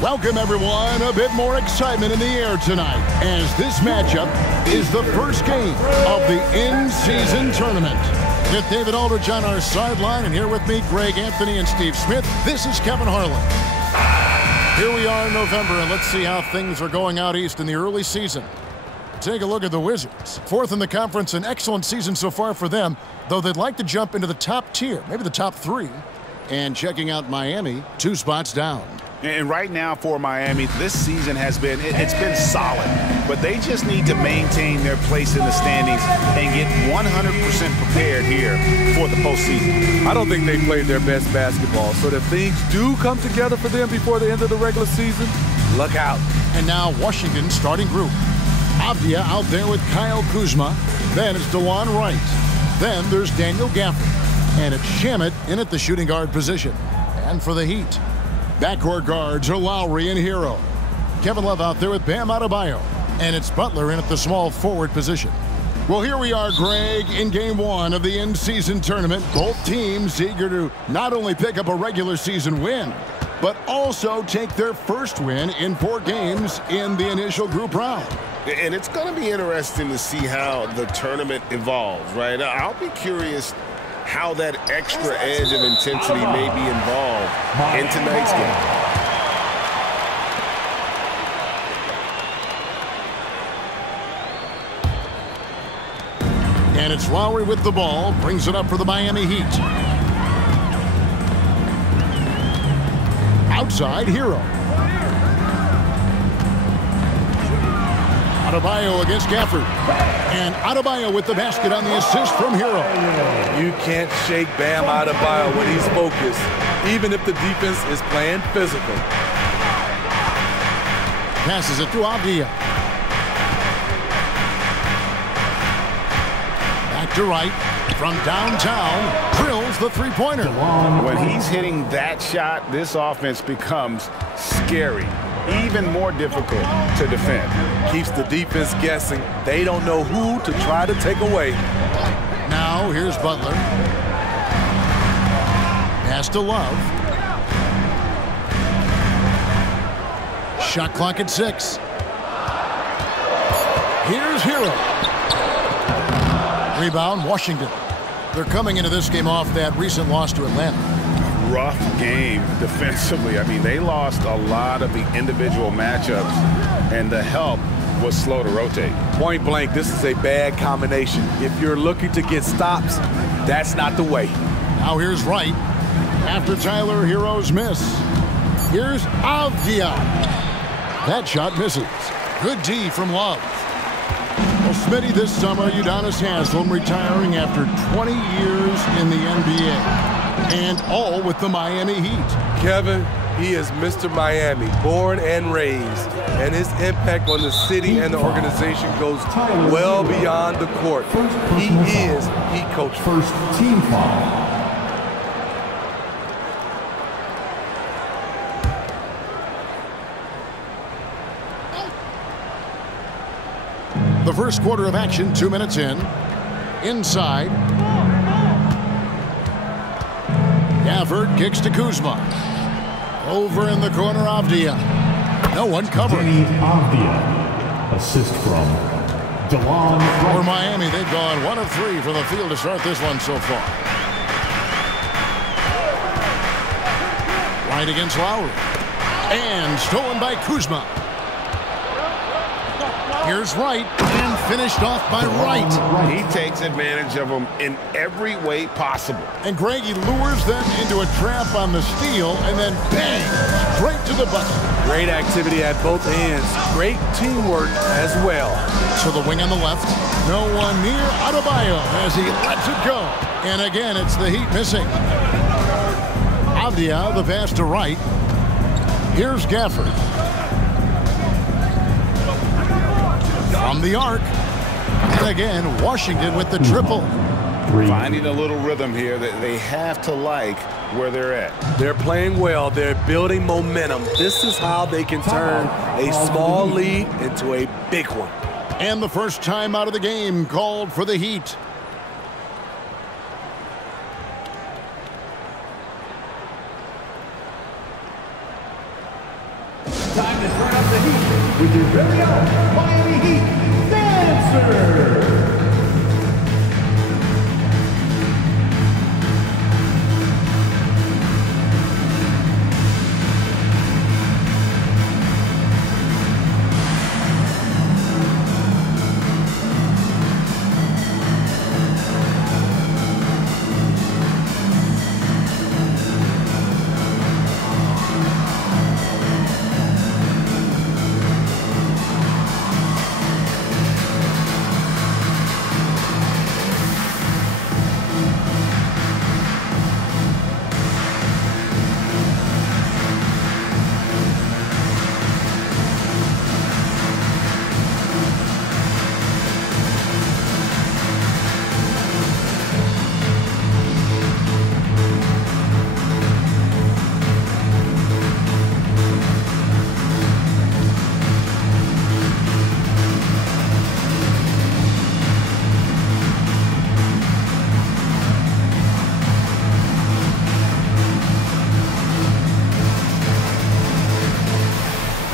Welcome, everyone. A bit more excitement in the air tonight as this matchup is the first game of the in-season tournament. With David Aldridge on our sideline, and here with me, Greg Anthony and Steve Smith, this is Kevin Harlan. Here we are in November, and let's see how things are going out east in the early season. Take a look at the Wizards. Fourth in the conference, an excellent season so far for them, though they'd like to jump into the top tier, maybe the top 3. And checking out Miami, 2 spots down. And right now for Miami, this season has been, it's been solid. But they just need to maintain their place in the standings and get 100% prepared here for the postseason. I don't think they played their best basketball. So if things do come together for them before the end of the regular season, look out. And now Washington's starting group. Avdia out there with Kyle Kuzma. Then it's DeLon Wright. Then there's Daniel Gafford. And it's Shamet in at the shooting guard position. And for the Heat, backcourt guards are Lowry and Hero. Kevin Love out there with Bam Adebayo. And it's Butler in at the small forward position. Well, here we are, Greg, in Game 1 of the in-season tournament. Both teams eager to not only pick up a regular season win, but also take their first win in 4 games in the initial group round. And it's going to be interesting to see how the tournament evolves, right? I'll be curious how that extra edge of intensity may be involved in tonight's game. And it's Lowry with the ball, brings it up for the Miami Heat. Outside, Hero. Adebayo against Gafford. And Adebayo with the basket on the assist from Hero. You can't shake Bam Adebayo when he's focused, even if the defense is playing physical. Passes it to Avdia. Back to Wright. From downtown, drills the three-pointer. When he's hitting that shot, this offense becomes scary, even more difficult to defend. Keeps the defense guessing. They don't know who to try to take away. Now here's Butler. Pass to Love. Shot clock at 6. Here's Hero. Rebound, Washington. They're coming into this game off that recent loss to Atlanta. Rough game defensively. I mean, they lost a lot of the individual matchups, and the help was slow to rotate. Point blank, this is a bad combination. If you're looking to get stops, that's not the way. Now here's Wright. After Tyler Hero's miss. Here's Avdia. That shot misses. Good D from Love. Well, Smitty, this summer, Udonis Haslem retiring after 20 years in the NBA. And all with the Miami Heat. Kevin, he is Mr. Miami, born and raised. And his impact on the city and the organization goes well beyond the court. He is Heat coach. First team foul. The first quarter of action, 2 minutes in. Inside. Gafford kicks to Kuzma. Over in the corner, Avdia. No one covered. Avdia. Assist from DeLon Wright. For Miami, they've gone 1 of 3 from the field to start this one so far. Right against Lowry. And stolen by Kuzma. Here's Wright, and finished off by Wright. He takes advantage of them in every way possible. And Greg, he lures them into a trap on the steal, and then bang, straight to the bucket. Great activity at both ends. Great teamwork as well. To the wing on the left. No one near Adebayo as he lets it go. And again, it's the Heat missing. Avdia, the pass to Wright. Here's Gafford. From the arc. And again, Washington with the triple. Finding a little rhythm here that they have to like where they're at. They're playing well. They're building momentum. This is how they can turn a small lead into a big one. And the first time out of the game called for the Heat. time to turn up the heat with your very own Miami Heat Dancer.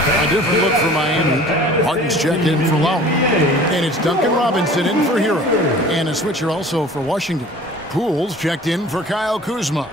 A different look for Miami. Harden's checked in for Lowry. And it's Duncan Robinson in for Hero. And a switcher also for Washington. Poole's checked in for Kyle Kuzma.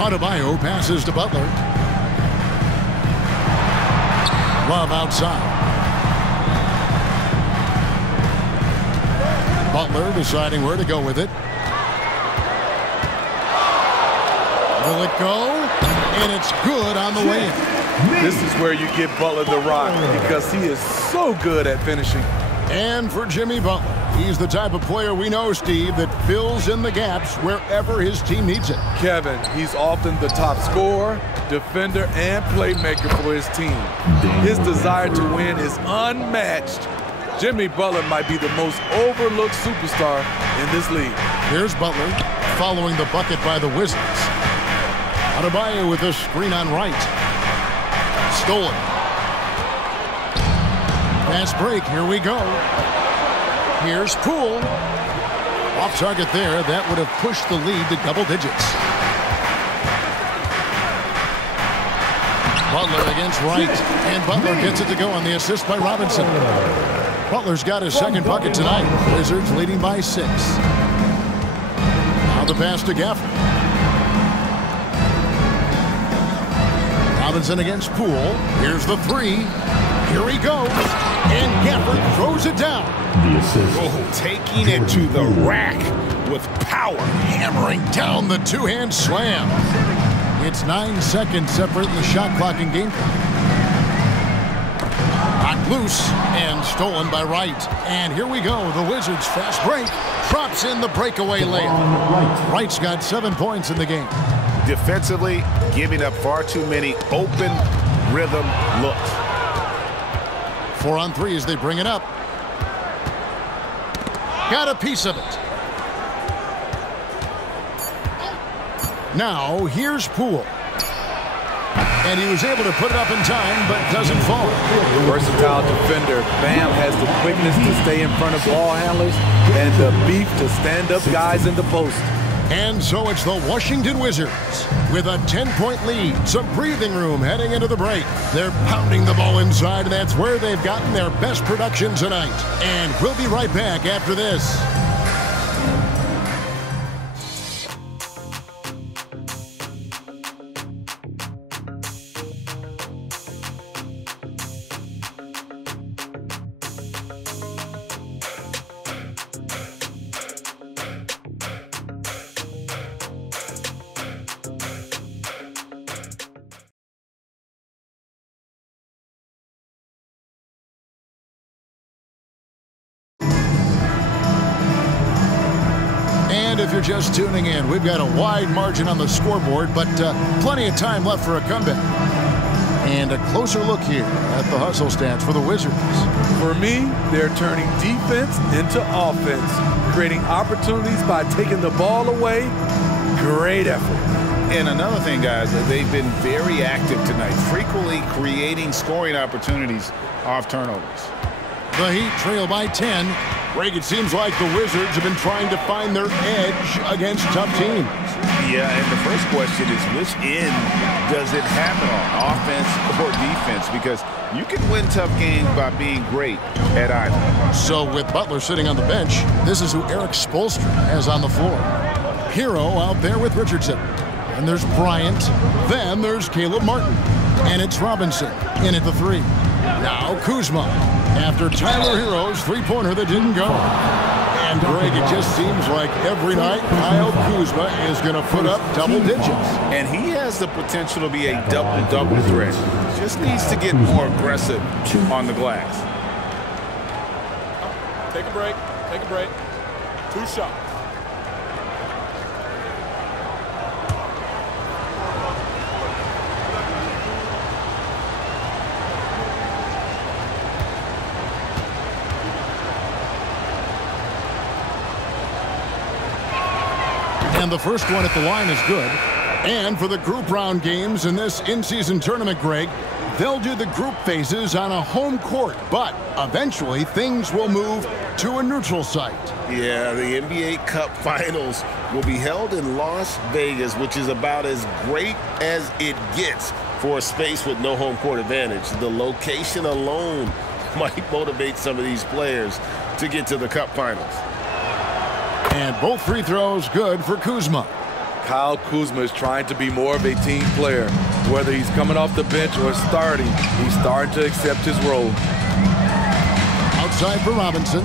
Adebayo passes to Butler. Love outside. Butler deciding where to go with it. Will it go? And it's good on the way in. This is where you get Butler the rock because he is so good at finishing. And for Jimmy Butler, he's the type of player we know, Steve, that fills in the gaps wherever his team needs it. Kevin, he's often the top scorer, defender, and playmaker for his team. His desire to win is unmatched. Jimmy Butler might be the most overlooked superstar in this league. Here's Butler following the bucket by the Wizards. Adebayo with a screen on right. Stolen. Fast break, here we go. Here's Poole. Off target there, that would have pushed the lead to double digits. Butler against Wright, and Butler gets it to go on the assist by Robinson. Butler's got his second bucket tonight. Wizards leading by 6. Now the pass to Gafford. Robinson against Poole. Here's the 3. Here he goes, and Gafford throws it down. The assist. Oh, taking it to the rack with power. Hammering down the two-hand slam. It's 9 seconds separating the shot clock and game clock. Knocked loose and stolen by Wright. And here we go, the Wizards fast break. Drops in the breakaway layup. Wright's got 7 points in the game. Defensively, giving up far too many open rhythm looks. 4 on 3 as they bring it up. Got a piece of it. Now, here's Poole. And he was able to put it up in time, but doesn't fall. Versatile defender. Bam has the quickness to stay in front of ball handlers and the beef to stand up guys in the post. And so it's the Washington Wizards with a 10-point lead. Some breathing room heading into the break. They're pounding the ball inside, and that's where they've gotten their best production tonight. And we'll be right back after this. If you're just tuning in, we've got a wide margin on the scoreboard, but plenty of time left for a comeback. And a closer look here at the hustle stats for the Wizards. For me, they're turning defense into offense, creating opportunities by taking the ball away Great effort. And another thing, guys, they've been very active tonight, frequently creating scoring opportunities off turnovers. The Heat trail by 10. Greg, it seems like the Wizards have been trying to find their edge against tough teams. Yeah, and the first question is, which end does it happen on, offense or defense? Because you can win tough games by being great at either. So with Butler sitting on the bench, this is who Eric Spoelstra has on the floor. Hero out there with Richardson. And there's Bryant. Then there's Caleb Martin. And it's Robinson in at the 3. Now Kuzma after Tyler Hero's three-pointer that didn't go. And Greg, it just seems like every night Kyle Kuzma is going to put up double digits. And he has the potential to be a double-double threat. Just needs to get more aggressive on the glass. Take a break. Take a break. 2 shots. And the first one at the line is good. And for the group round games in this in-season tournament, Greg, they'll do the group phases on a home court, but eventually things will move to a neutral site. Yeah, the NBA Cup Finals will be held in Las Vegas, which is about as great as it gets for a space with no home court advantage. The location alone might motivate some of these players to get to the Cup Finals. And both free throws good for Kuzma. Kyle Kuzma is trying to be more of a team player. Whether he's coming off the bench or starting, he's starting to accept his role. Outside for Robinson.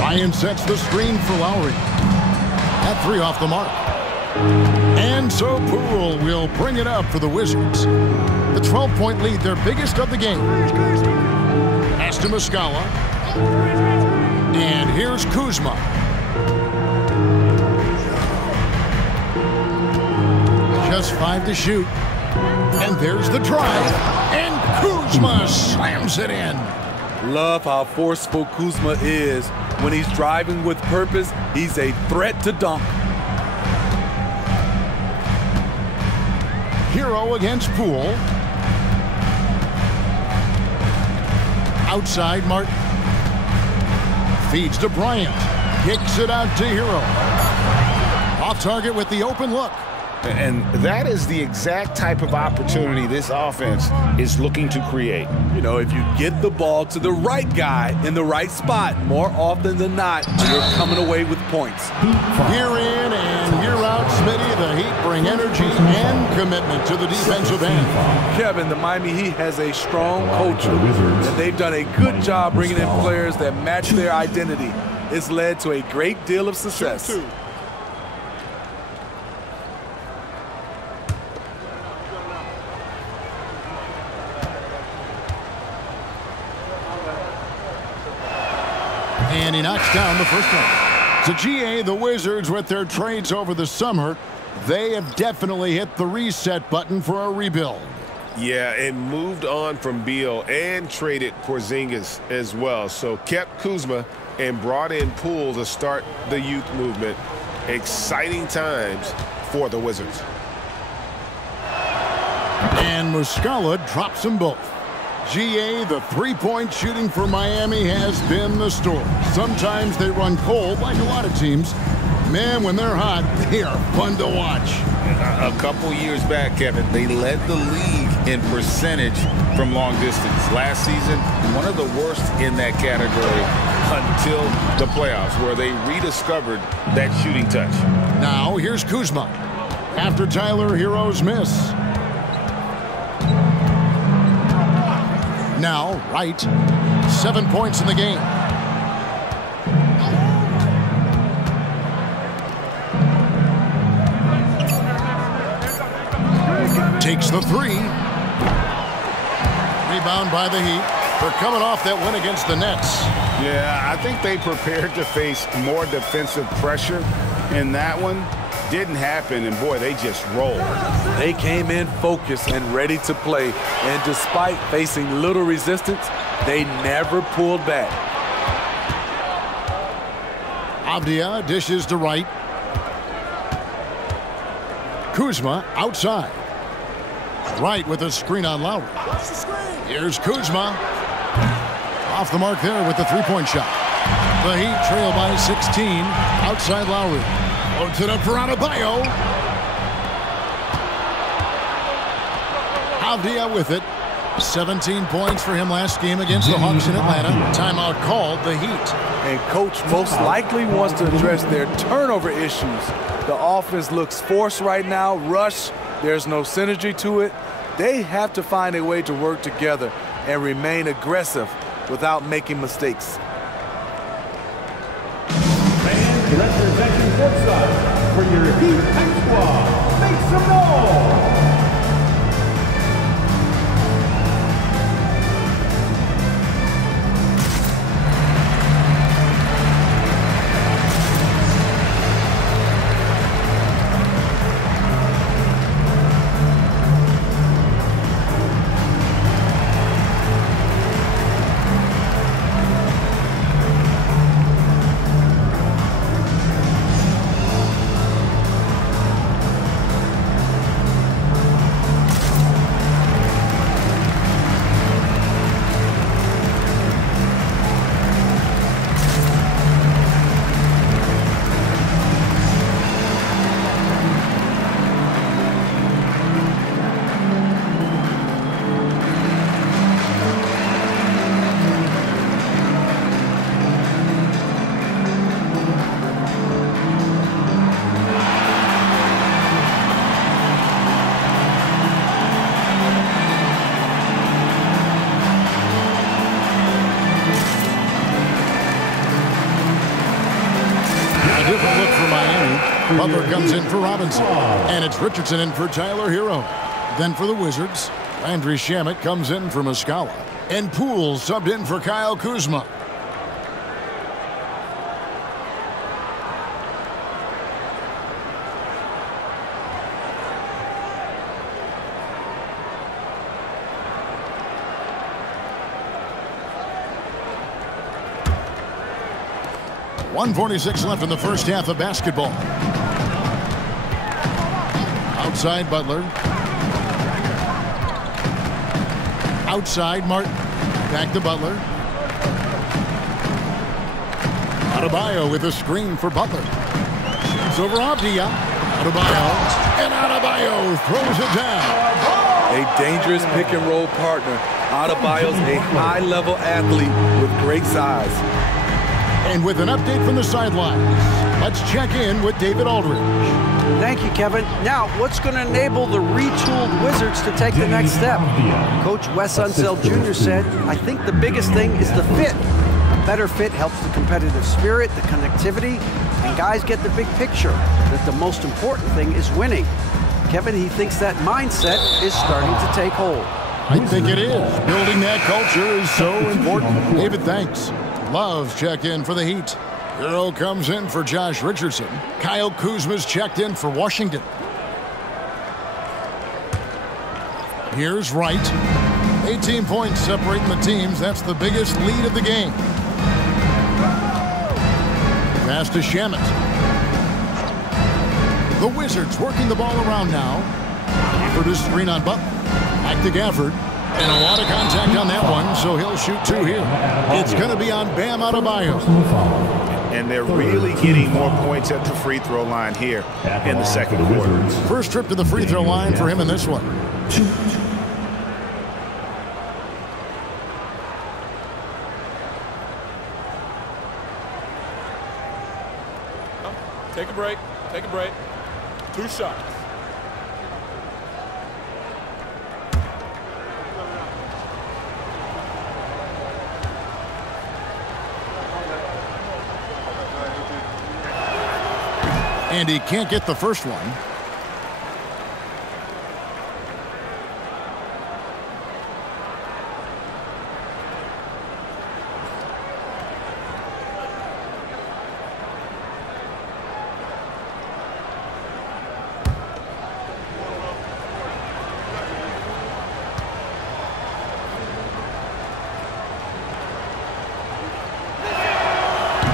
Ryan sets the screen for Lowry. That 3 off the mark. And so Poole will bring it up for the Wizards. The 12-point lead, their biggest of the game. Pass to Muscala. And here's Kuzma. Just 5 to shoot. And there's the drive. And Kuzma slams it in. Love how forceful Kuzma is. When he's driving with purpose, he's a threat to dunk. Hero against Poole. Outside Martin. Feeds to Bryant. Kicks it out to Hero. Off target with the open look. And that is the exact type of opportunity this offense is looking to create. You know, if you get the ball to the right guy in the right spot, more often than not, you're coming away with points. Year in and year out, Smitty, the Heat bring energy and commitment to the defensive end. Kevin, the Miami Heat has a strong culture, and they've done a good job bringing in players that match their identity. It's led to a great deal of success. And he knocks down the first one. So GA, the Wizards, with their trades over the summer, they have definitely hit the reset button for a rebuild. Yeah, and moved on from Beal and traded Porzingis as well. So kept Kuzma and brought in Poole to start the youth movement. Exciting times for the Wizards. And Muscala drops them both. GA, the three-point shooting for Miami has been the story. Sometimes they run cold like a lot of teams. Man, when they're hot, they are fun to watch. A couple years back, Kevin, they led the league in percentage from long distance. Last season, one of the worst in that category until the playoffs, where they rediscovered that shooting touch. Now, here's Kuzma. After Tyler Hero's miss. Now, Wright, 7 points in the game. Takes the 3. Rebound by the Heat. They're coming off that win against the Nets. Yeah, I think they prepared to face more defensive pressure in that one. Didn't happen, and boy, they just rolled. They came in focused and ready to play, and despite facing little resistance, they never pulled back. Avdia dishes to Wright. Kuzma outside. Wright with a screen on Lowry. Here's Kuzma. Off the mark there with the three-point shot. The Heat trail by 16. Outside Lowry. Loads it up for Adebayo. Avdia with it. 17 points for him last game against the Hawks in Atlanta. Timeout called the Heat. And coach most likely wants to address their turnover issues. The offense looks forced right now, rush. There's no synergy to it. They have to find a way to work together and remain aggressive without making mistakes. And let your attention courtside for your Heat Hype Squad. Make some noise! Butler comes in for Robinson. And it's Richardson in for Tyler Hero. Then for the Wizards, Landry Shamet comes in for Muscala. And Poole subbed in for Kyle Kuzma. .146 left in the first half of basketball. Outside Butler. Outside Martin. Back to Butler. Adebayo with a screen for Butler. Shoots over Avdia. Adebayo. And Adebayo throws it down. A dangerous pick and roll partner. Adebayo's a high-level athlete with great size. And with an update from the sidelines, let's check in with David Aldridge. Thank you, Kevin. Now, what's going to enable the retooled Wizards to take the next step? Coach Wes Unseld Jr. said, I think the biggest thing is the fit. A better fit helps the competitive spirit, the connectivity, and guys get the big picture, that the most important thing is winning. Kevin, he thinks that mindset is starting to take hold. I think it is. Building that culture is so important. David, thanks. Love's check in for the Heat. Hero comes in for Josh Richardson. Kyle Kuzma's checked in for Washington. Here's Wright. 18 points separating the teams. That's the biggest lead of the game. Pass to Shamet. The Wizards working the ball around now. Gafford is screen on Butler. Back to Gafford. And a lot of contact on that one, so he'll shoot two here. It's going to be on Bam Adebayo. And they're really getting more points at the free throw line here in the second quarter. First trip to the free throw line for him in this one. Take a break. Take a break. 2 shots. And he can't get the first one.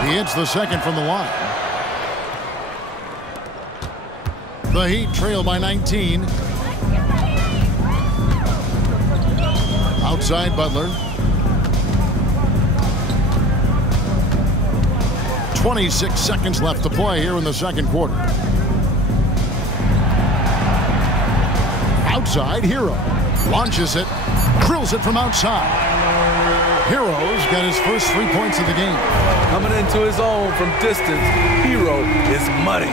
He hits the second from the line. The Heat trail by 19. Outside Butler. 26 seconds left to play here in the second quarter. Outside, Hero launches it, drills it from outside. Hero's got his first 3 points of the game. Coming into his own from distance, Hero is money.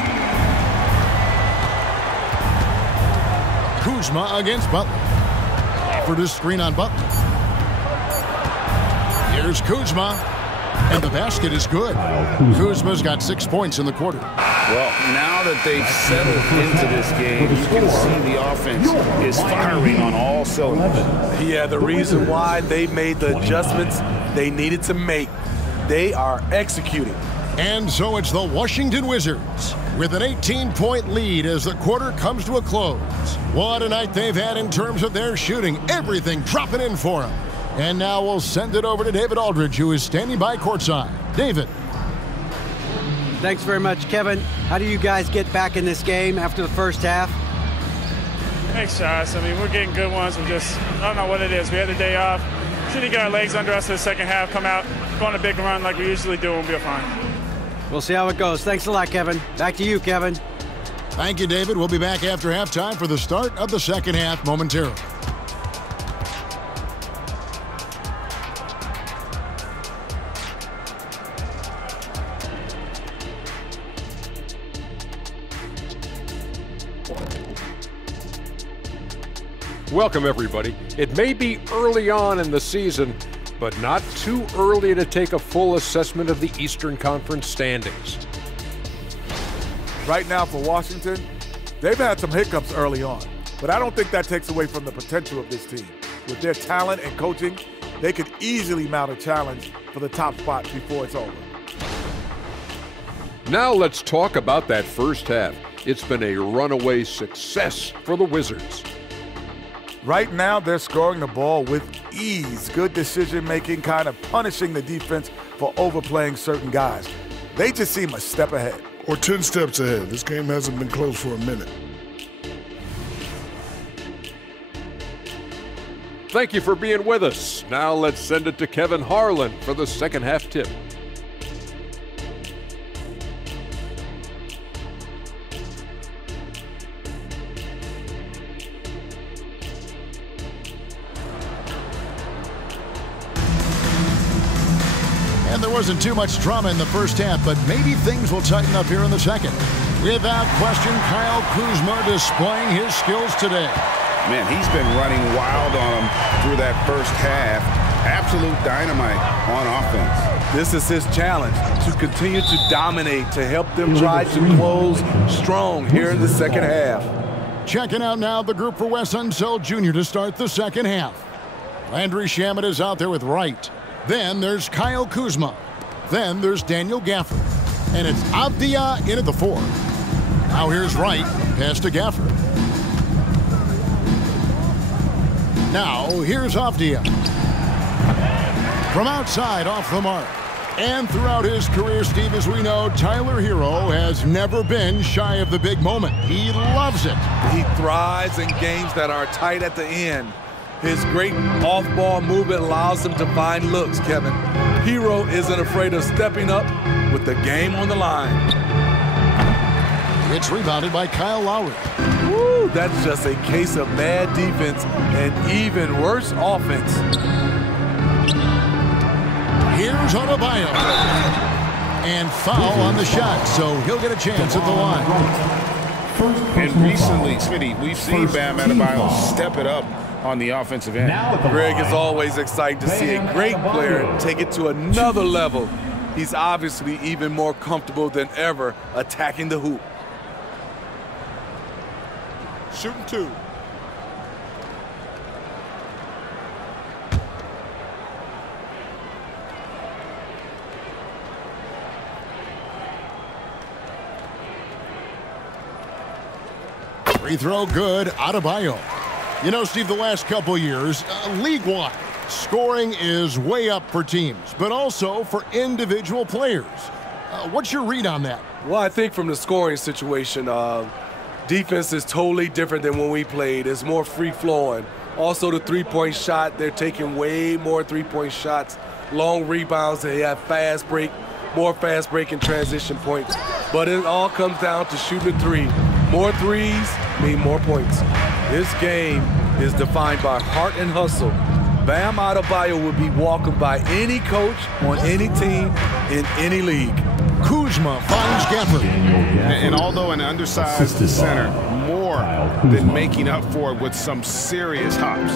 Kuzma against Butler. Offered his screen on Butler. Here's Kuzma, and the basket is good. Kuzma's got 6 points in the quarter. Well, now that they've settled into this game, you can see the offense is firing on all cylinders. Yeah, the reason why they made the adjustments they needed to make, they are executing. And so it's the Washington Wizards with an 18-point lead as the quarter comes to a close. What a night they've had in terms of their shooting. Everything dropping in for them. And now we'll send it over to David Aldridge, who is standing by courtside. David. Thanks very much, Kevin. How do you guys get back in this game after the first half? Thanks, Josh. I mean, we're getting good ones. I don't know what it is. We had the day off. Shouldn't get our legs under us in the second half, come out, go on a big run like we usually do, and we'll be fine. We'll see how it goes. Thanks a lot, Kevin. Back to you, Kevin. Thank you, David. We'll be back after halftime for the start of the second half momentarily. Welcome, everybody. It may be early on in the season, but not too early to take a full assessment of the Eastern Conference standings. Right now for Washington, they've had some hiccups early on, but I don't think that takes away from the potential of this team. With their talent and coaching, they could easily mount a challenge for the top spot before it's over. Now let's talk about that first half. It's been a runaway success for the Wizards. Right now, they're scoring the ball with ease. Good decision-making, kind of punishing the defense for overplaying certain guys. They just seem a step ahead. Or 10 steps ahead. This game hasn't been close for a minute. Thank you for being with us. Now let's send it to Kevin Harlan for the second half tip. And there wasn't too much drama in the first half, but maybe things will tighten up here in the second. Without question, Kyle Kuzma displaying his skills today. Man, he's been running wild on them through that first half. Absolute dynamite on offense. This is his challenge, to continue to dominate, to help them try to close strong here in the second half. Checking out now the group for Wes Unseld Jr. to start the second half. Landry Shamet is out there with Wright. Then there's Kyle Kuzma. Then there's Daniel Gafford. And it's Avdia in at the 4. Now here's Wright, pass to Gafford. Now here's Avdia. From outside, off the mark. And throughout his career, Steve, as we know, Tyler Hero has never been shy of the big moment. He loves it. He thrives in games that are tight at the end. His great off-ball movement allows him to find looks, Kevin. Hero isn't afraid of stepping up with the game on the line. It's rebounded by Kyle Lowry. Woo, that's just a case of mad defense and even worse offense. Here's Adebayo. And foul on the shot, so he'll get a chance at the line. And recently, Smitty, we've seen Bam Adebayo step it up on the offensive end. Greg, is always exciting to see a great player take it to another level. He's obviously even more comfortable than ever attacking the hoop. Shooting 2. Free throw good, Adebayo. You know, Steve, the last couple years, league-wide, Scoring is way up for teams, but also for individual players. What's your read on that? Well, I think from the scoring situation, defense is totally different than when we played. It's more free-flowing. Also, the three-point shot, they're taking way more three-point shots, long rebounds. They have fast break, more fast break and transition points. But it all comes down to shooting a three. More threes mean more points. This game is defined by heart and hustle. Bam Adebayo would be welcomed by any coach on any team in any league. Kuzma finds Gafford. And although an undersized center, more than making up for it with some serious hops.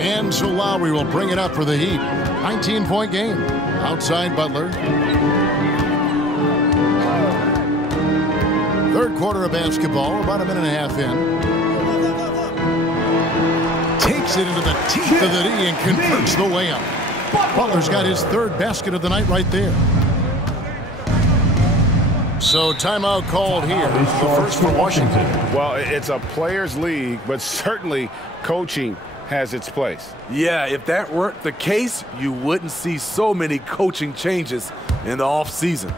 And so Lowry will bring it up for the Heat. 19-point game. Outside Butler. Third quarter of basketball, about a minute and a half in. Takes it into the teeth of the D and converts the layup. Butler's got his third basket of the night right there. So timeout called here. The first for Washington. Well, it's a players' league, but certainly coaching has its place. Yeah, if that weren't the case, you wouldn't see so many coaching changes in the offseason.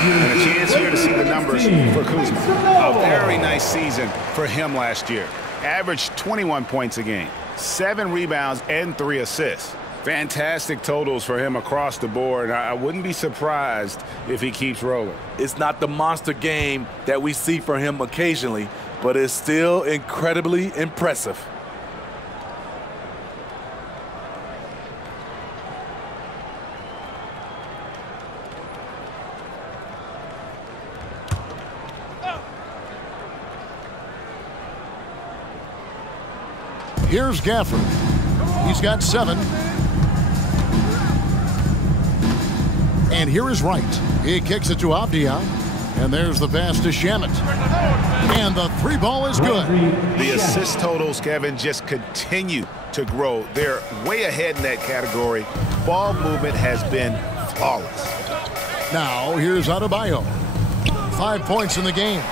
And a chance here to see the numbers for Kuzma. A very nice season for him last year. Averaged 21 points a game, 7 rebounds, and 3 assists. Fantastic totals for him across the board. I wouldn't be surprised if he keeps rolling. It's not the monster game that we see from him occasionally, but it's still incredibly impressive. Here's Gafford. He's got 7. And here is Wright. He kicks it to Avdia. And there's the pass to Shamet. And the 3 ball is good. The assist totals, Kevin, just continue to grow. They're way ahead in that category. Ball movement has been flawless. Now here's Adebayo. 5 points in the game.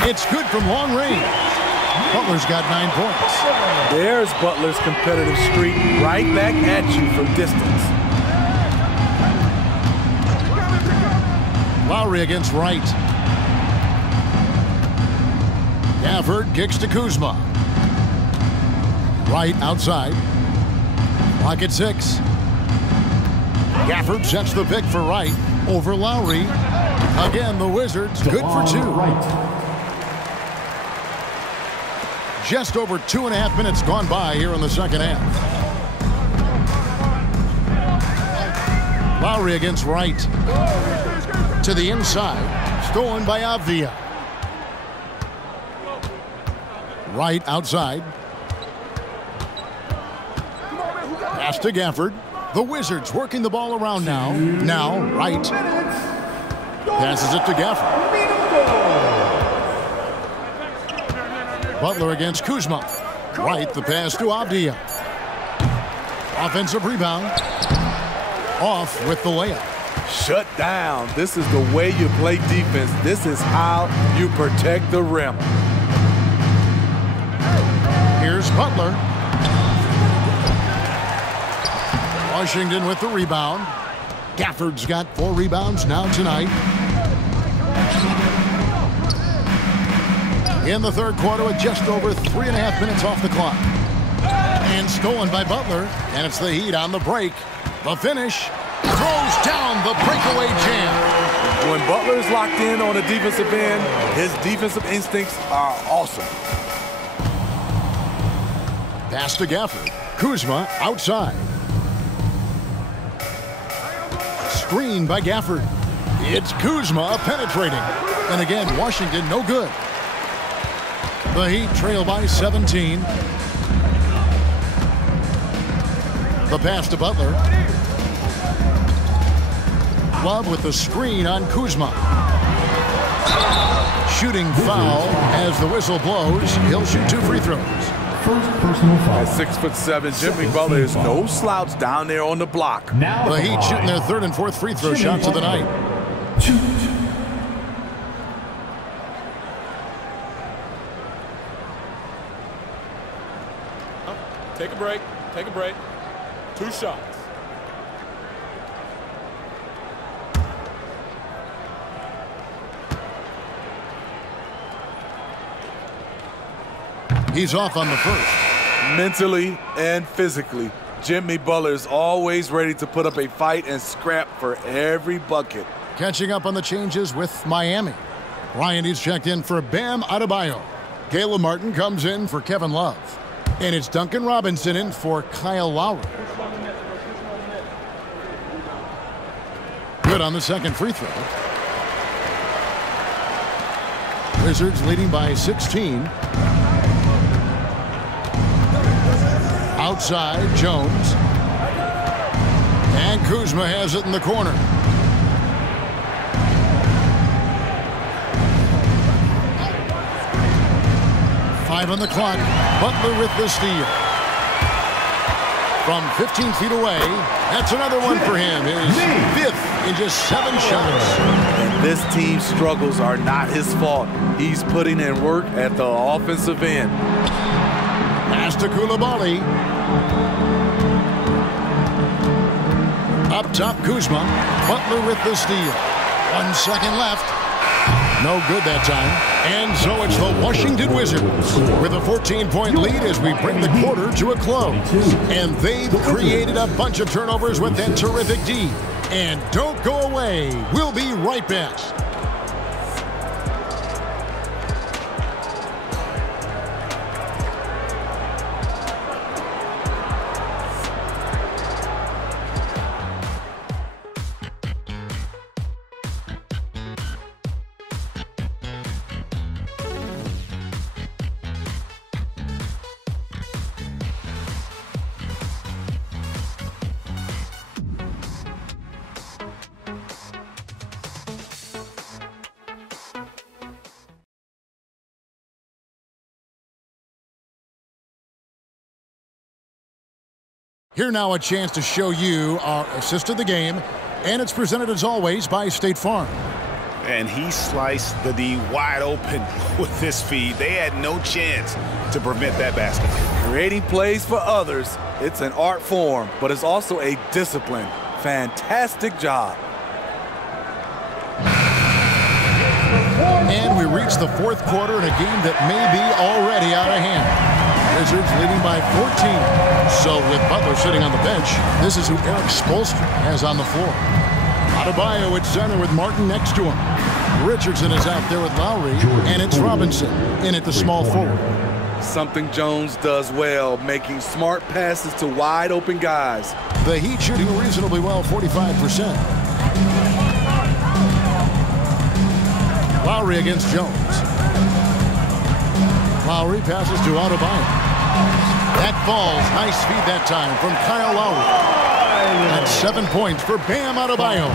It's good from long range. Butler's got 9 points. There's Butler's competitive streak right back at you from distance. Lowry against Wright. Gafford kicks to Kuzma. Wright outside. Clock at 6. Gafford sets the pick for Wright over Lowry. Again, the Wizards good for 2. Just over 2.5 minutes gone by here in the second half. Lowry against Wright. To the inside. Stolen by Avdia. Wright outside. Pass to Gafford. The Wizards working the ball around now. Now, Wright. Passes it to Gafford. Butler against Kuzma. Wright, the pass to Avdia. Offensive rebound. Off with the layup. Shut down. This is the way you play defense. This is how you protect the rim. Here's Butler. Washington with the rebound. Gafford's got 4 rebounds now tonight. In the third quarter with just over 3.5 minutes off the clock. And stolen by Butler. And it's the Heat on the break. The finish. Throws down the breakaway jam. When Butler is locked in on the defensive end, his defensive instincts are awesome. Pass to Gafford. Kuzma outside. Screen by Gafford. It's Kuzma penetrating. And again, Washington no good. The Heat trail by 17. The pass to Butler. Love with the screen on Kuzma. Shooting foul as the whistle blows. He'll shoot 2 free throws. First personal foul. At 6'7", Jimmy Butler is no slouch down there on the block. Now the Heat shooting their 3rd and 4th free throw shots of the night. Take a break. Take a break. 2 shots. He's off on the first. Mentally and physically, Jimmy Butler is always ready to put up a fight and scrap for every bucket. Catching up on the changes with Miami. Ryan is checked in for Bam Adebayo. Caleb Martin comes in for Kevin Love. And it's Duncan Robinson in for Kyle Lowry. Good on the second free throw. Wizards leading by 16. Outside, Jones. And Kuzma has it in the corner. Five on the clock. Butler with the steal. From 15 feet away, that's another one for him. His 5th in just 7 shots. And this team's struggles are not his fault. He's putting in work at the offensive end. Pass to Coulibaly. Up top, Kuzma. Butler with the steal. 1 second left. No good that time. And so it's the Washington Wizards with a 14-point lead as we bring the quarter to a close. And they've created a bunch of turnovers with that terrific D. And don't go away. We'll be right back. Here now a chance to show you our assist of the game, and it's presented as always by State Farm. And he sliced the D wide open with this feed. They had no chance to prevent that basket. Creating plays for others, it's an art form, but it's also a discipline. Fantastic job. And we reach the 4th quarter in a game that may be already out of hand. Wizards leading by 14. So with Butler sitting on the bench, this is who Eric Spoelstra has on the floor. Adebayo at center with Martin next to him. Richardson is out there with Lowry, and it's Robinson in at the small forward. Something Jones does well, making smart passes to wide open guys. The Heat shooting reasonably well, 45%. Lowry against Jones. Lowry passes to Adebayo. That falls. Nice feed that time from Kyle Lowry. That's 7 points for Bam Adebayo.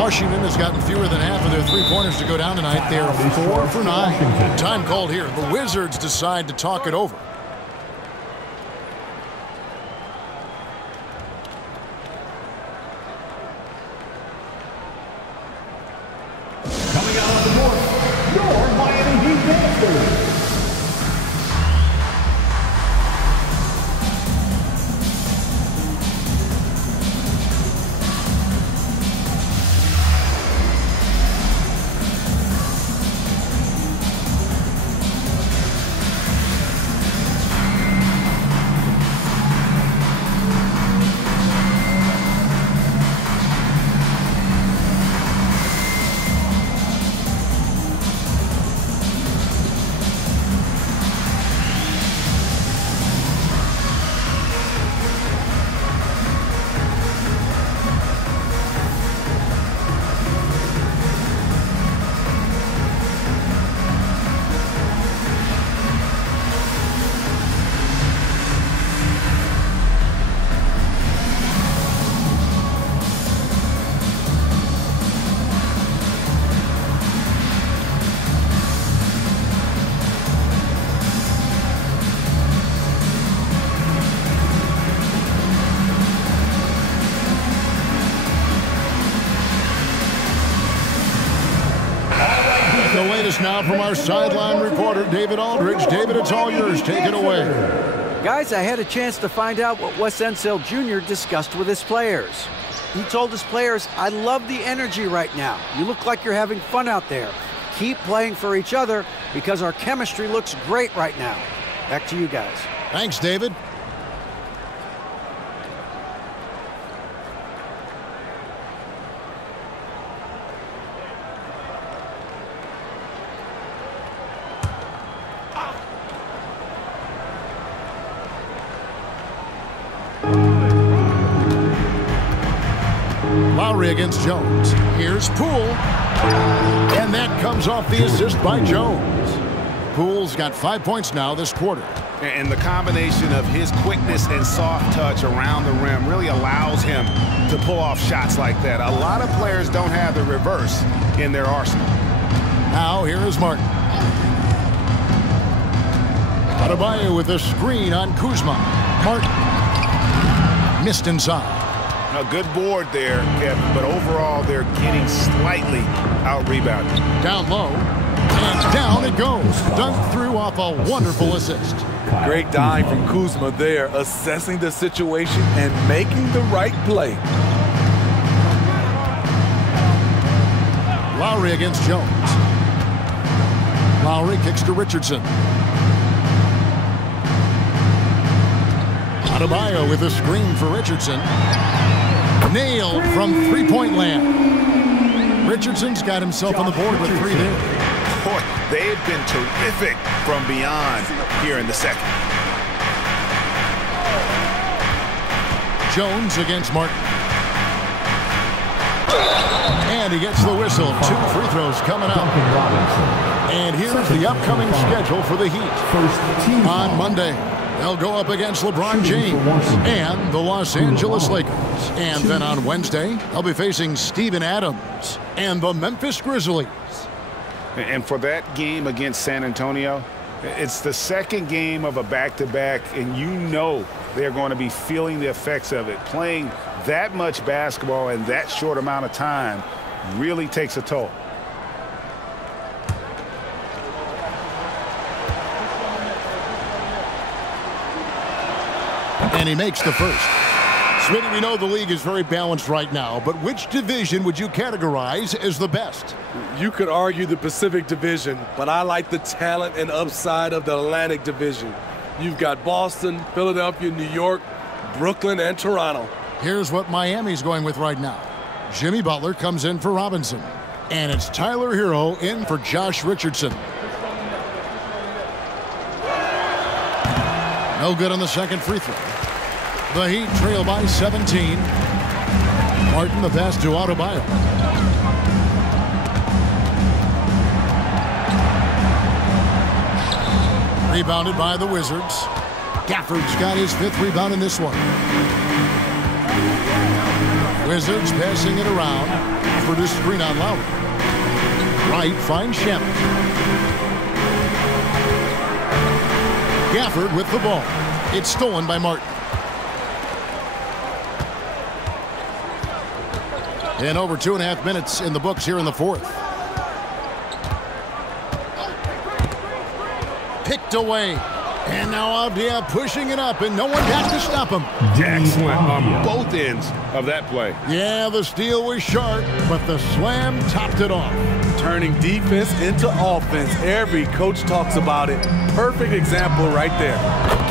Washington has gotten fewer than half of their 3-pointers to go down tonight. They're 4 for 9. Time called here. The Wizards decide to talk it over. now from our sideline reporter, David Aldridge. David, it's all yours. Take it away. Guys, I had a chance to find out what Wes Unseld Jr. discussed with his players. He told his players, I love the energy right now. You look like you're having fun out there. Keep playing for each other because our chemistry looks great right now. Back to you guys. Thanks, David. Lowry against Jones. Here's Poole. And that comes off the assist by Jones. Poole's got 5 points now this quarter. And the combination of his quickness and soft touch around the rim really allows him to pull off shots like that. A lot of players don't have the reverse in their arsenal. Now here is Martin. Adebayo with a screen on Kuzma. Martin missed inside. A good board there, Kevin, but overall they're getting slightly out-rebounded. Down low, and down it goes. Dunked through off a wonderful assist. Great dime from Kuzma there, assessing the situation and making the right play. Lowry against Jones. Lowry kicks to Richardson. Adebayo with a screen for Richardson. Nailed from three-point land. Richardson's got himself on the board with 3 there. Boy, they've been terrific from beyond here in the second. Jones against Martin. And he gets the whistle. 2 free throws coming up. And here's the upcoming schedule for the Heat. On Monday, they'll go up against LeBron James and the Los Angeles Lakers. And then on Wednesday, they'll be facing Steven Adams and the Memphis Grizzlies. And for that game against San Antonio, it's the second game of a back-to-back, and you know they're going to be feeling the effects of it. Playing that much basketball in that short amount of time really takes a toll. And he makes the first. Smitty, we know the league is very balanced right now, but which division would you categorize as the best? You could argue the Pacific Division, but I like the talent and upside of the Atlantic Division. You've got Boston, Philadelphia, New York, Brooklyn, and Toronto. Here's what Miami's going with right now. Jimmy Butler comes in for Robinson. And it's Tyler Hero in for Josh Richardson. No good on the second free throw. The Heat trail by 17. Martin the pass to Adebayo. Rebounded by the Wizards. Gafford's got his 5th rebound in this one. Wizards passing it around for the screen on Lowry. Wright finds Shamet. Gafford with the ball. It's stolen by Martin. And over 2.5 minutes in the books here in the 4th. Picked away. And now Avdia pushing it up, and no one got to stop him. Excellent on both ends of that play. Yeah, the steal was sharp, but the slam topped it off. Turning defense into offense. Every coach talks about it. Perfect example right there.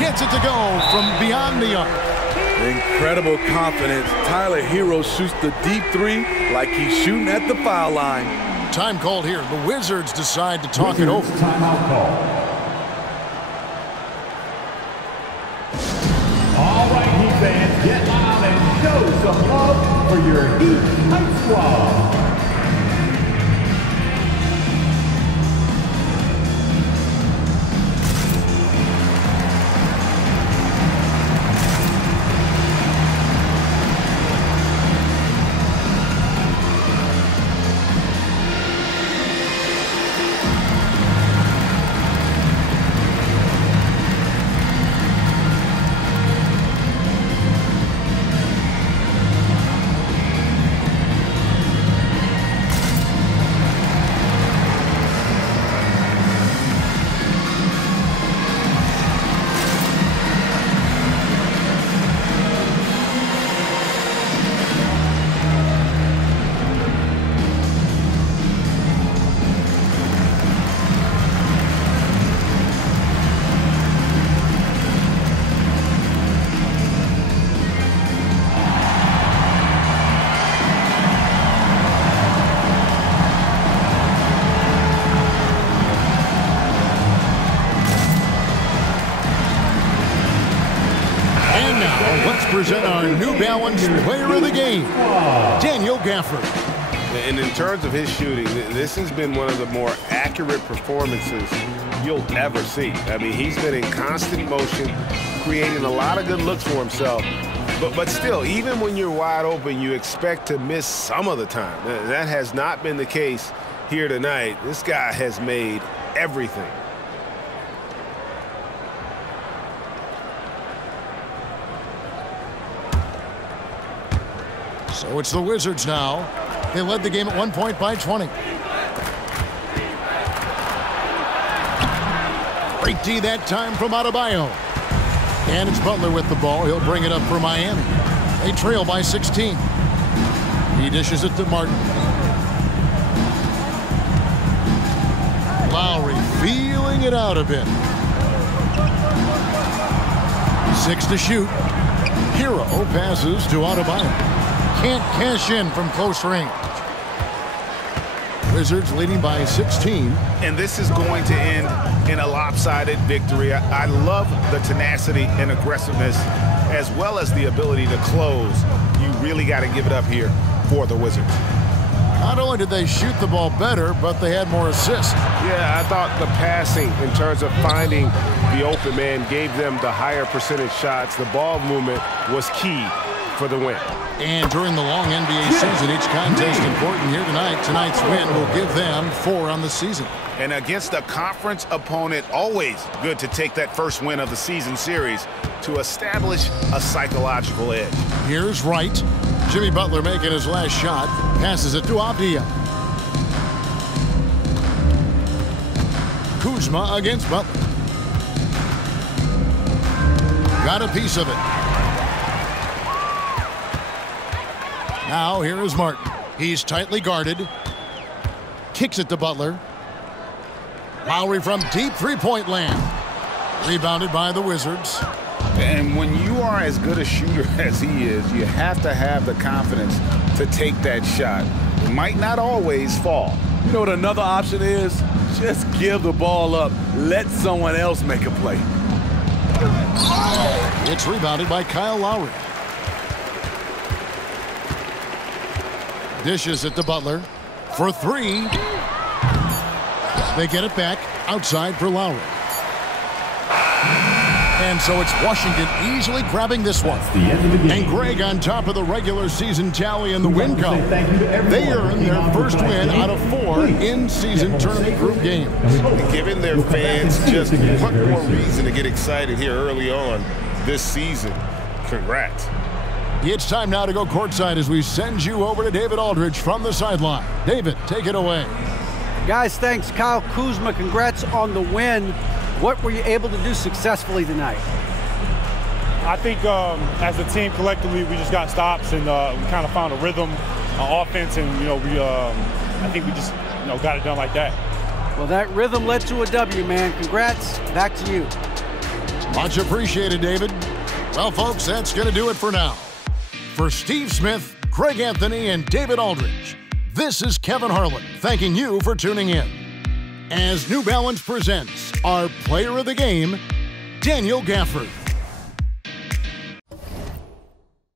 Gets it to go from beyond the arc. Incredible confidence. Tyler Hero shoots the deep 3 like he's shooting at the foul line. Time called here. The Wizards decide to talk it over. Timeout call. All right, Heat fans, get loud and show some love for your Heat Hype Squad. Well, let's present our New Balance Player of the Game, Daniel Gafford. And in terms of his shooting, this has been one of the more accurate performances you'll ever see. I mean, he's been in constant motion, creating a lot of good looks for himself. But still, even when you're wide open, you expect to miss some of the time. That has not been the case here tonight. This guy has made everything. So it's the Wizards now. They led the game at 1 point by 20. Great D that time from Adebayo. And it's Butler with the ball. He'll bring it up for Miami. They trail by 16. He dishes it to Martin. Lowry feeling it out a bit. 6 to shoot. Hero passes to Adebayo. Can't cash in from close range. Wizards leading by 16. And this is going to end in a lopsided victory. I love the tenacity and aggressiveness as well as the ability to close. You really got to give it up here for the Wizards. Not only did they shoot the ball better, but they had more assists. Yeah, I thought the passing in terms of finding the open man gave them the higher percentage shots. The ball movement was key for the win. And during the long NBA season, each contest important here tonight. Tonight's win will give them 4 on the season. And against a conference opponent, always good to take that first win of the season series to establish a psychological edge. Here's Wright. Jimmy Butler making his last shot. Passes it to Avdia. Kuzma against Butler. Got a piece of it. Now here is Martin. He's tightly guarded. Kicks it to Butler. Lowry from deep three-point land. Rebounded by the Wizards. And when you are as good a shooter as he is, you have to have the confidence to take that shot. It might not always fall. You know what another option is? Just give the ball up. Let someone else make a play. It's rebounded by Kyle Lowry. Dishes it to Butler for 3. They get it back outside for Lowry. And so it's Washington easily grabbing this one. And Greg on top of the regular season tally in the win column. They earn their first win out of 4 in-season tournament group games. Giving their fans just one more reason to get excited here early on this season. Congrats. It's time now to go courtside as we send you over to David Aldridge from the sideline. David, take it away. Guys, thanks. Kyle Kuzma, congrats on the win. What were you able to do successfully tonight? I think as a team collectively, we just got stops and we kind of found a rhythm on offense, and I think we just got it done like that. Well, that rhythm led to a W, man. Congrats. Back to you. Much appreciated, David. Well, folks, that's going to do it for now. For Steve Smith, Craig Anthony, and David Aldridge, this is Kevin Harlan thanking you for tuning in. As New Balance presents our player of the game, Daniel Gafford.